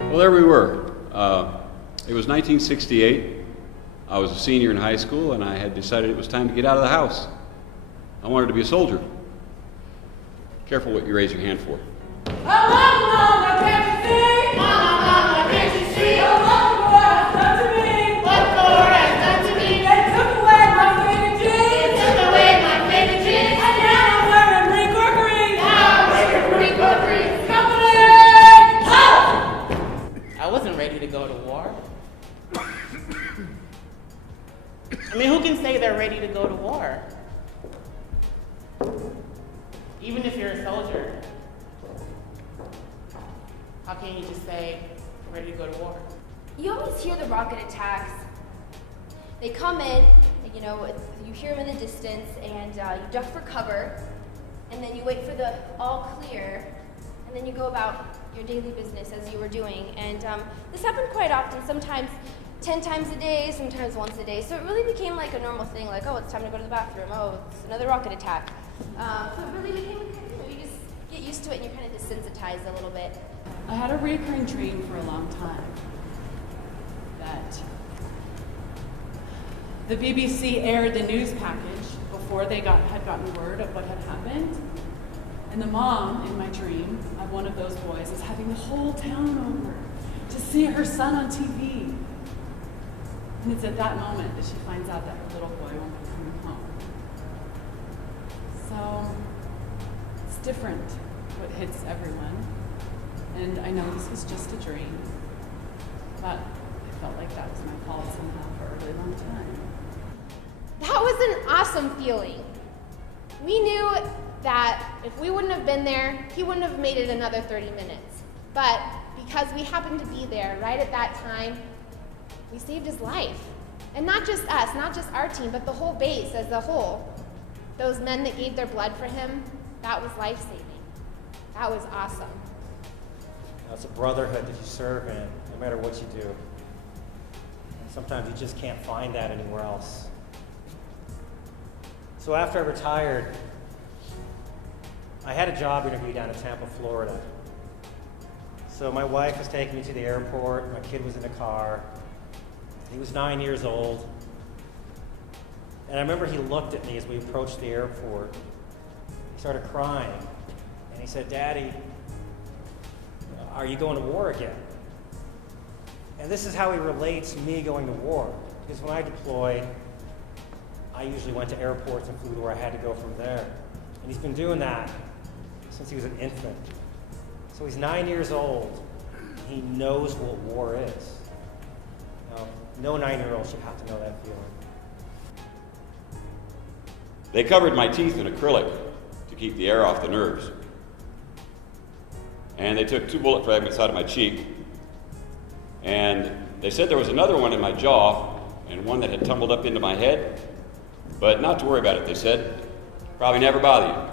Well, there we were. It was 1968. I was a senior in high school, and I had decided it was time to get out of the house. I wanted to be a soldier. Careful what you raise your hand for. Mama, can't you see? Mama, can't you see? What the Lord has done to me? What the Lord has done to me? They took away my favorite jeans. They took away my favorite jeans. And now I'm wearing Marine Corps green. Now I'm wearing Marine Corps green. Company! I wasn't ready to go to war. I mean, who can say they're ready to go to war? Even if you're a soldier, how can you just say, ready to go to war? You always hear the rocket attacks. They come in, and, you hear them in the distance, and you duck for cover, and then you wait for the all clear, and then you go about your daily business as you were doing. And this happened quite often, sometimes 10 times a day, sometimes once a day. So it really became like a normal thing, like, oh, it's time to go to the bathroom. Oh, it's another rocket attack. So it really became, you just get used to it and you're kind of desensitized a little bit. I had a recurring dream for a long time that the BBC aired the news package before they had gotten word of what had happened. And the mom in my dream of one of those boys is having the whole town over to see her son on TV. And it's at that moment that she finds out that her little boy won't be coming home. So it's different what hits everyone. And I know this was just a dream, but I felt like that was my fault somehow for a really long time. That was an awesome feeling. We knew that if we wouldn't have been there, he wouldn't have made it another 30 minutes. But because we happened to be there right at that time, we saved his life. And not just us, not just our team, but the whole base as a whole. Those men that gave their blood for him, that was life-saving. That was awesome. It's a brotherhood that you serve in, no matter what you do. And sometimes you just can't find that anywhere else. So after I retired, I had a job interview down in Tampa, Florida. So my wife was taking me to the airport, my kid was in the car. He was 9 years old. And I remember he looked at me as we approached the airport. He started crying, and he said, "Daddy, are you going to war again?" And this is how he relates me going to war. Because when I deployed, I usually went to airports and flew to where I had to go from there. And he's been doing that since he was an infant. So he's 9 years old. He knows what war is. Now, no 9-year-old should have to know that feeling. They covered my teeth in acrylic to keep the air off the nerves. And they took 2 bullet fragments out of my cheek. And they said there was another one in my jaw and one that had tumbled up into my head. But not to worry about it, they said. Probably never bother you.